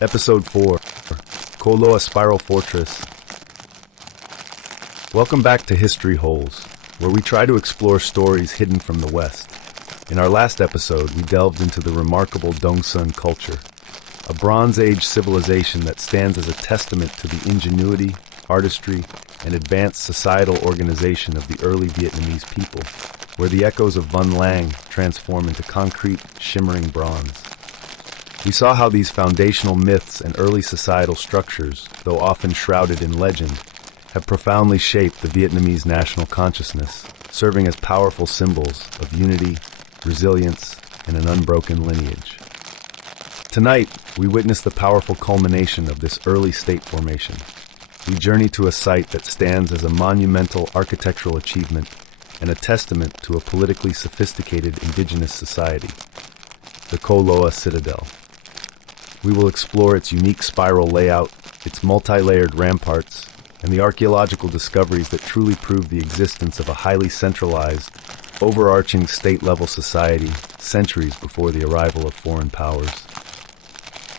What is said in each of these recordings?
Episode 4, Cổ Loa Spiral Fortress. Welcome back to History Holes, where we try to explore stories hidden from the West. In our last episode, we delved into the remarkable Dongsun culture, a Bronze Age civilization that stands as a testament to the ingenuity, artistry, and advanced societal organization of the early Vietnamese people, where the echoes of Vân Lang transform into concrete, shimmering bronze. We saw how these foundational myths and early societal structures, though often shrouded in legend, have profoundly shaped the Vietnamese national consciousness, serving as powerful symbols of unity, resilience, and an unbroken lineage. Tonight, we witness the powerful culmination of this early state formation. We journey to a site that stands as a monumental architectural achievement and a testament to a politically sophisticated indigenous society, the Cổ Loa Citadel. We will explore its unique spiral layout, its multi-layered ramparts, and the archaeological discoveries that truly prove the existence of a highly centralized, overarching state-level society centuries before the arrival of foreign powers.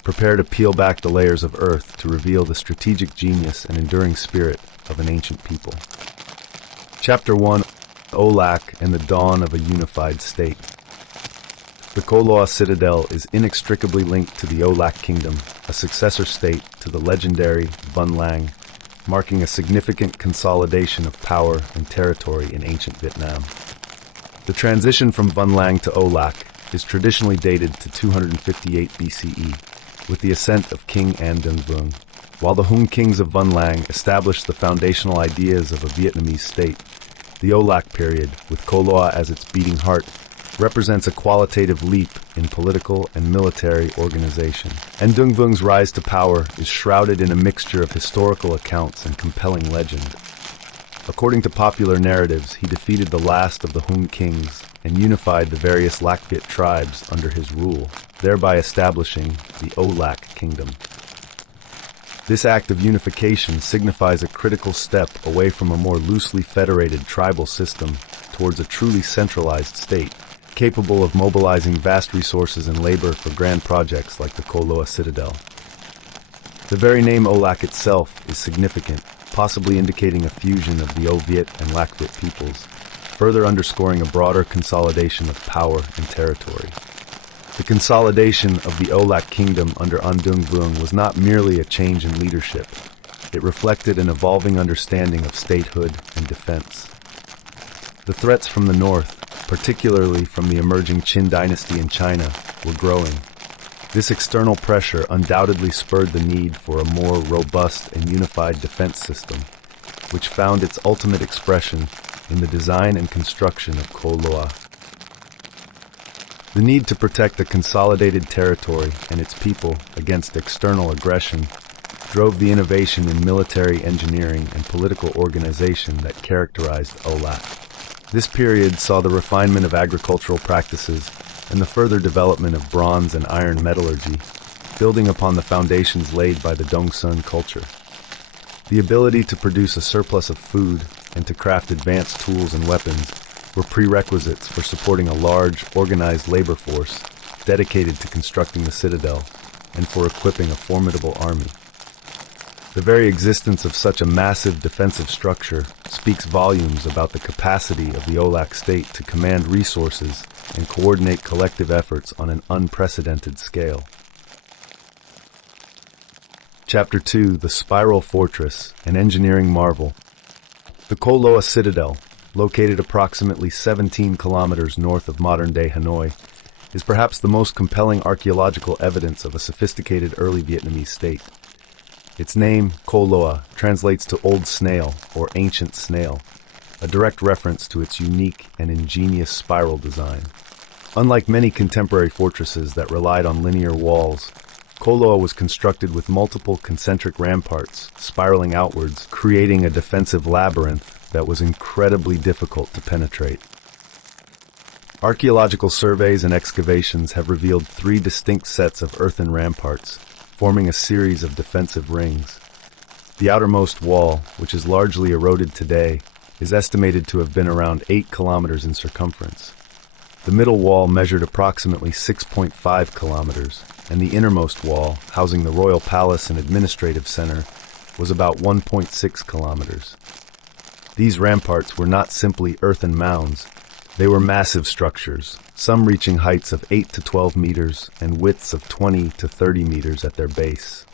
Prepare to peel back the layers of earth to reveal the strategic genius and enduring spirit of an ancient people. Chapter 1, Âu Lạc and the Dawn of a Unified State. The Cổ Loa Citadel is inextricably linked to the Âu Lạc Kingdom, a successor state to the legendary Vân Lang, marking a significant consolidation of power and territory in ancient Vietnam. The transition from Vân Lang to Âu Lạc is traditionally dated to 258 BCE, with the ascent of King An Dương Vương. While the Hung kings of Vân Lang established the foundational ideas of a Vietnamese state, the Âu Lạc period, with Cổ Loa as its beating heart, represents a qualitative leap in political and military organization. An Dương Vương rise to power is shrouded in a mixture of historical accounts and compelling legend. According to popular narratives, he defeated the last of the Hung kings and unified the various Lạc Việt tribes under his rule, thereby establishing the Âu Lạc kingdom. This act of unification signifies a critical step away from a more loosely federated tribal system towards a truly centralized state, capable of mobilizing vast resources and labor for grand projects like the Cổ Loa Citadel. The very name Âu Lạc itself is significant, possibly indicating a fusion of the Âu Viet and Lạc Việt peoples, further underscoring a broader consolidation of power and territory. The consolidation of the Âu Lạc kingdom under An Dương Vương was not merely a change in leadership. It reflected an evolving understanding of statehood and defense. The threats from the north, particularly from the emerging Qin dynasty in China, were growing. This external pressure undoubtedly spurred the need for a more robust and unified defense system, which found its ultimate expression in the design and construction of Cổ Loa. The need to protect the consolidated territory and its people against external aggression drove the innovation in military engineering and political organization that characterized Âu Lạc. This period saw the refinement of agricultural practices and the further development of bronze and iron metallurgy, building upon the foundations laid by the Dongsun culture. The ability to produce a surplus of food and to craft advanced tools and weapons were prerequisites for supporting a large, organized labor force dedicated to constructing the citadel and for equipping a formidable army. The very existence of such a massive defensive structure speaks volumes about the capacity of the Âu Lạc state to command resources and coordinate collective efforts on an unprecedented scale. Chapter 2, The Spiral Fortress, an Engineering Marvel. The Cổ Loa Citadel, located approximately 17 kilometers north of modern-day Hanoi, is perhaps the most compelling archaeological evidence of a sophisticated early Vietnamese state. Its name, Cổ Loa, translates to Old Snail or Ancient Snail, a direct reference to its unique and ingenious spiral design. Unlike many contemporary fortresses that relied on linear walls, Cổ Loa was constructed with multiple concentric ramparts spiraling outwards, creating a defensive labyrinth that was incredibly difficult to penetrate. Archaeological surveys and excavations have revealed 3 distinct sets of earthen ramparts, forming a series of defensive rings. The outermost wall, which is largely eroded today, is estimated to have been around 8 kilometers in circumference. The middle wall measured approximately 6.5 kilometers, and the innermost wall, housing the royal palace and administrative center, was about 1.6 kilometers. These ramparts were not simply earthen mounds. They were massive structures, some reaching heights of 8 to 12 meters and widths of 20 to 30 meters at their base.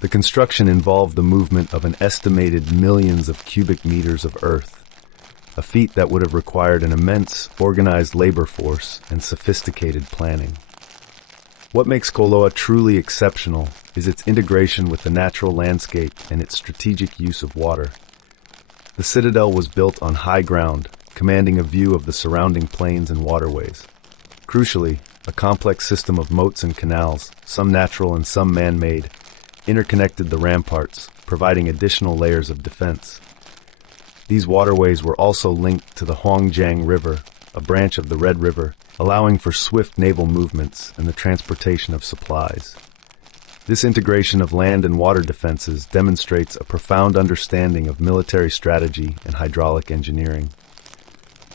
The construction involved the movement of an estimated millions of cubic meters of earth, a feat that would have required an immense, organized labor force and sophisticated planning. What makes Cổ Loa truly exceptional is its integration with the natural landscape and its strategic use of water. The citadel was built on high ground, commanding a view of the surrounding plains and waterways. Crucially, a complex system of moats and canals, some natural and some man-made, interconnected the ramparts, providing additional layers of defense. These waterways were also linked to the Huangjiang River, a branch of the Red River, allowing for swift naval movements and the transportation of supplies. This integration of land and water defenses demonstrates a profound understanding of military strategy and hydraulic engineering.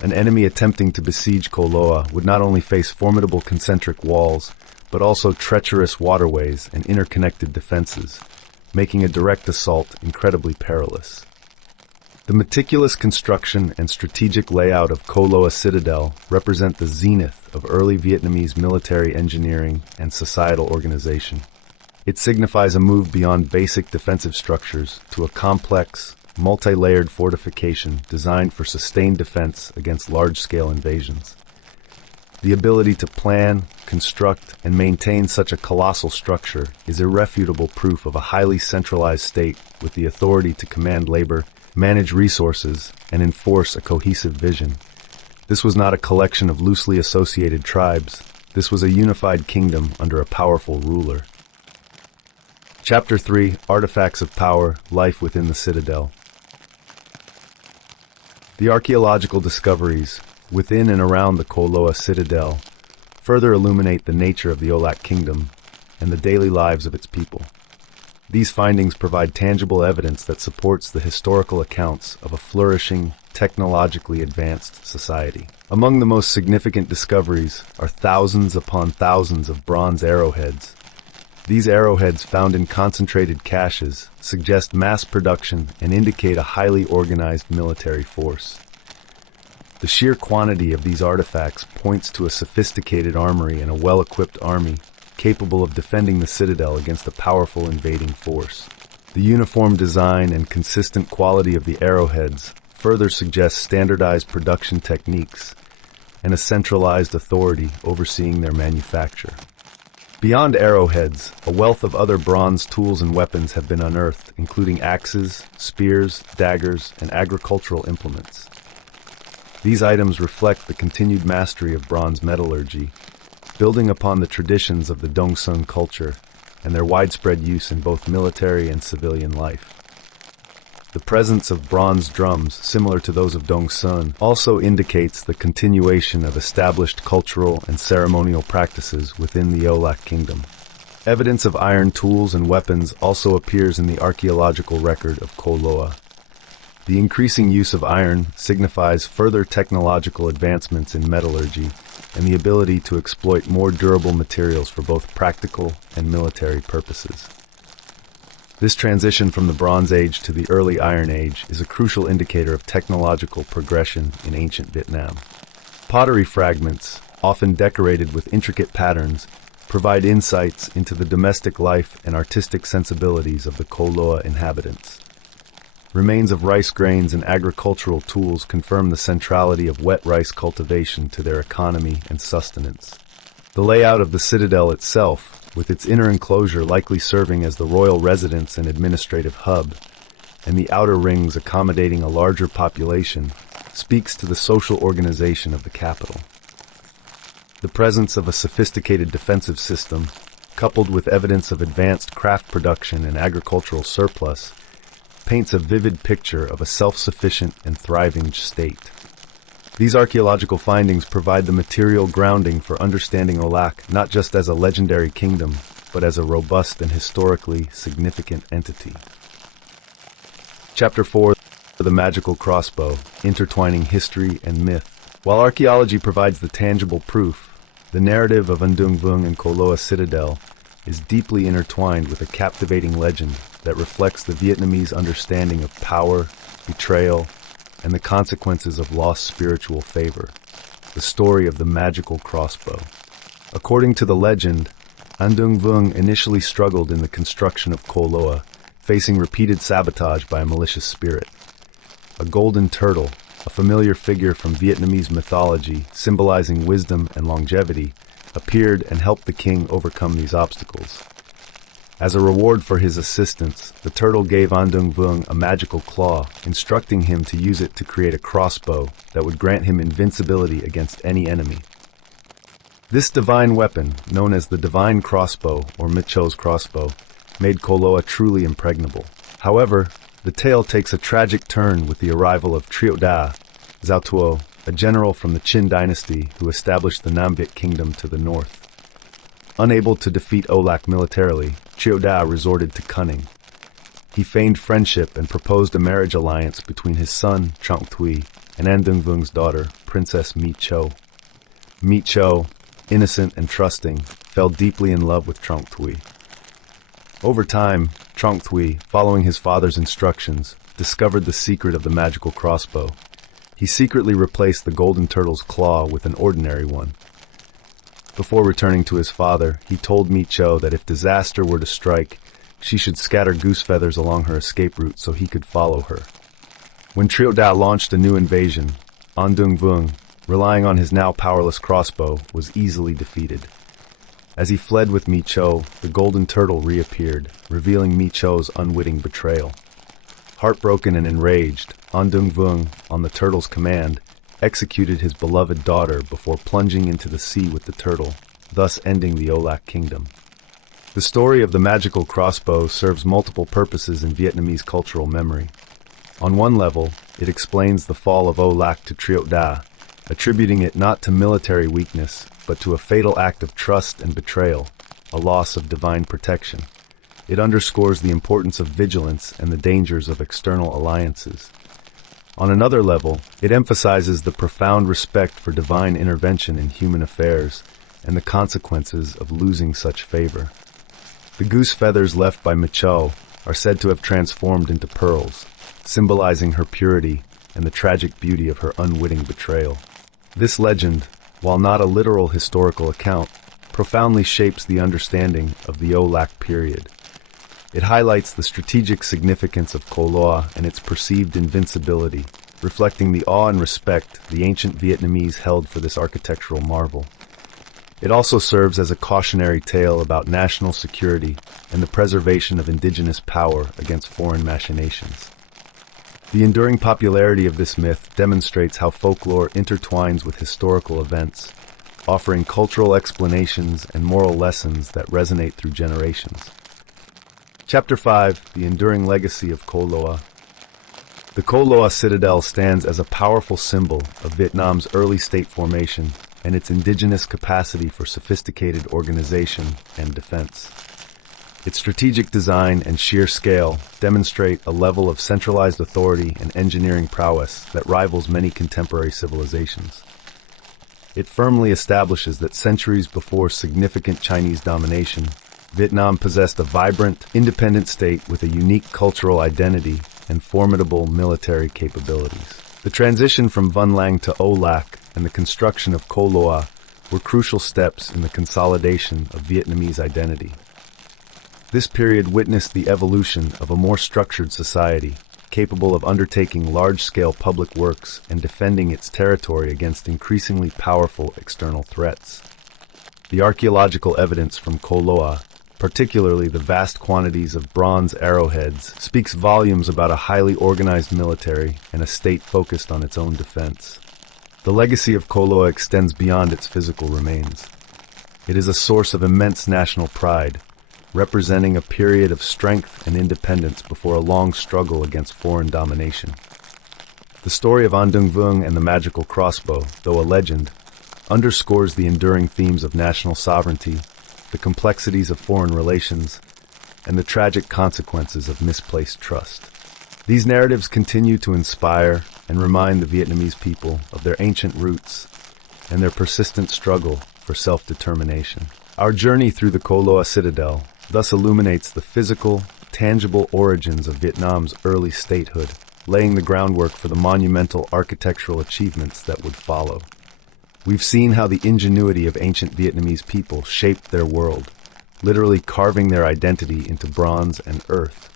An enemy attempting to besiege Cổ Loa would not only face formidable concentric walls, but also treacherous waterways and interconnected defenses, making a direct assault incredibly perilous. The meticulous construction and strategic layout of Cổ Loa Citadel represent the zenith of early Vietnamese military engineering and societal organization. It signifies a move beyond basic defensive structures to a complex, multi-layered fortification designed for sustained defense against large-scale invasions. The ability to plan, construct, and maintain such a colossal structure is irrefutable proof of a highly centralized state with the authority to command labor, manage resources, and enforce a cohesive vision. This was not a collection of loosely associated tribes. This was a unified kingdom under a powerful ruler. Chapter 3: Artifacts of Power, Life Within the Citadel. The archaeological discoveries within and around the Cổ Loa Citadel further illuminate the nature of the Âu Lạc kingdom and the daily lives of its people. These findings provide tangible evidence that supports the historical accounts of a flourishing, technologically advanced society. Among the most significant discoveries are thousands upon thousands of bronze arrowheads. These arrowheads, found in concentrated caches, suggest mass production and indicate a highly organized military force. The sheer quantity of these artifacts points to a sophisticated armory and a well-equipped army, capable of defending the citadel against a powerful invading force. The uniform design and consistent quality of the arrowheads further suggests standardized production techniques and a centralized authority overseeing their manufacture. Beyond arrowheads, a wealth of other bronze tools and weapons have been unearthed, including axes, spears, daggers, and agricultural implements. These items reflect the continued mastery of bronze metallurgy, building upon the traditions of the Dongsun culture and their widespread use in both military and civilian life. The presence of bronze drums, similar to those of Dongsun, also indicates the continuation of established cultural and ceremonial practices within the Âu Lạc kingdom. Evidence of iron tools and weapons also appears in the archaeological record of Cổ Loa. The increasing use of iron signifies further technological advancements in metallurgy and the ability to exploit more durable materials for both practical and military purposes. This transition from the Bronze Age to the early Iron Age is a crucial indicator of technological progression in ancient Vietnam. Pottery fragments, often decorated with intricate patterns, provide insights into the domestic life and artistic sensibilities of the Cổ Loa inhabitants. Remains of rice grains and agricultural tools confirm the centrality of wet rice cultivation to their economy and sustenance. The layout of the citadel itself, with its inner enclosure likely serving as the royal residence and administrative hub, and the outer rings accommodating a larger population, speaks to the social organization of the capital. The presence of a sophisticated defensive system, coupled with evidence of advanced craft production and agricultural surplus, paints a vivid picture of a self-sufficient and thriving state. These archaeological findings provide the material grounding for understanding Âu Lạc not just as a legendary kingdom, but as a robust and historically significant entity. Chapter 4: The Magical Crossbow, Intertwining History and Myth. While archaeology provides the tangible proof, the narrative of An Dương Vương and Cổ Loa Citadel is deeply intertwined with a captivating legend that reflects the Vietnamese understanding of power, betrayal, and the consequences of lost spiritual favor, the story of the magical crossbow. According to the legend, An Dương Vương initially struggled in the construction of Cổ Loa, facing repeated sabotage by a malicious spirit. A golden turtle, a familiar figure from Vietnamese mythology symbolizing wisdom and longevity, appeared and helped the king overcome these obstacles. As a reward for his assistance, the turtle gave An Dương Vương a magical claw, instructing him to use it to create a crossbow that would grant him invincibility against any enemy. This divine weapon, known as the divine crossbow or Micho's crossbow, made Cổ Loa truly impregnable. However, the tale takes a tragic turn with the arrival of Trieu Da, Giao Tuo, a general from the Qin dynasty who established the Nam Viet kingdom to the north. Unable to defeat Âu Lạc militarily, Trieu Da resorted to cunning. He feigned friendship and proposed a marriage alliance between his son, Trong Thuy, and An Dương Vung's daughter, Princess My Cho. My Cho, innocent and trusting, fell deeply in love with Trong Thuy. Over time, Trong Thuy, following his father's instructions, discovered the secret of the magical crossbow. He secretly replaced the golden turtle's claw with an ordinary one. Before returning to his father, he told My Cho that if disaster were to strike, she should scatter goose feathers along her escape route so he could follow her. When Trieu Da launched a new invasion, An Dương Vương, relying on his now powerless crossbow, was easily defeated. As he fled with My Cho, the golden turtle reappeared, revealing My Cho's unwitting betrayal. Heartbroken and enraged, An Dương Vương, on the turtle's command, executed his beloved daughter before plunging into the sea with the turtle, thus ending the Âu Lạc kingdom. The story of the magical crossbow serves multiple purposes in Vietnamese cultural memory. On one level, it explains the fall of Âu Lạc to Trieu Da, attributing it not to military weakness, but to a fatal act of trust and betrayal, a loss of divine protection. It underscores the importance of vigilance and the dangers of external alliances. On another level, it emphasizes the profound respect for divine intervention in human affairs and the consequences of losing such favor. The goose feathers left by My Cho are said to have transformed into pearls, symbolizing her purity and the tragic beauty of her unwitting betrayal. This legend, while not a literal historical account, profoundly shapes the understanding of the Âu Lạc period. It highlights the strategic significance of Cổ Loa and its perceived invincibility, reflecting the awe and respect the ancient Vietnamese held for this architectural marvel. It also serves as a cautionary tale about national security and the preservation of indigenous power against foreign machinations. The enduring popularity of this myth demonstrates how folklore intertwines with historical events, offering cultural explanations and moral lessons that resonate through generations. Chapter 5: The Enduring Legacy of Cổ Loa. The Cổ Loa Citadel stands as a powerful symbol of Vietnam's early state formation and its indigenous capacity for sophisticated organization and defense. Its strategic design and sheer scale demonstrate a level of centralized authority and engineering prowess that rivals many contemporary civilizations. It firmly establishes that centuries before significant Chinese domination, Vietnam possessed a vibrant, independent state with a unique cultural identity and formidable military capabilities. The transition from Văn Lang to Âu Lạc and the construction of Cổ Loa were crucial steps in the consolidation of Vietnamese identity. This period witnessed the evolution of a more structured society, capable of undertaking large-scale public works and defending its territory against increasingly powerful external threats. The archaeological evidence from Cổ Loa, particularly the vast quantities of bronze arrowheads, speaks volumes about a highly organized military and a state focused on its own defense. The legacy of Cổ Loa extends beyond its physical remains. It is a source of immense national pride, representing a period of strength and independence before a long struggle against foreign domination. The story of An Dương Vương and the magical crossbow, though a legend, underscores the enduring themes of national sovereignty, the complexities of foreign relations, and the tragic consequences of misplaced trust. These narratives continue to inspire and remind the Vietnamese people of their ancient roots and their persistent struggle for self-determination. Our journey through the Cổ Loa Citadel thus illuminates the physical, tangible origins of Vietnam's early statehood, laying the groundwork for the monumental architectural achievements that would follow. We've seen how the ingenuity of ancient Vietnamese people shaped their world, literally carving their identity into bronze and earth.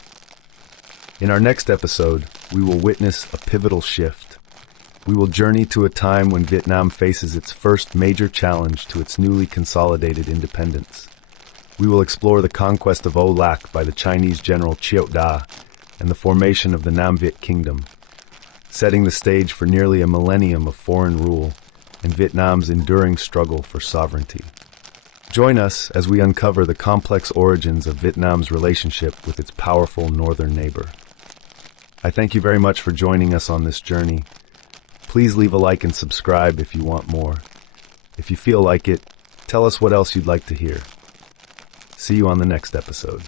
In our next episode, we will witness a pivotal shift. We will journey to a time when Vietnam faces its first major challenge to its newly consolidated independence. We will explore the conquest of Âu Lạc by the Chinese general Chiao Da and the formation of the Nam Viet Kingdom, setting the stage for nearly a millennium of foreign rule and Vietnam's enduring struggle for sovereignty. Join us as we uncover the complex origins of Vietnam's relationship with its powerful northern neighbor. I thank you very much for joining us on this journey. Please leave a like and subscribe if you want more. If you feel like it, tell us what else you'd like to hear. See you on the next episode.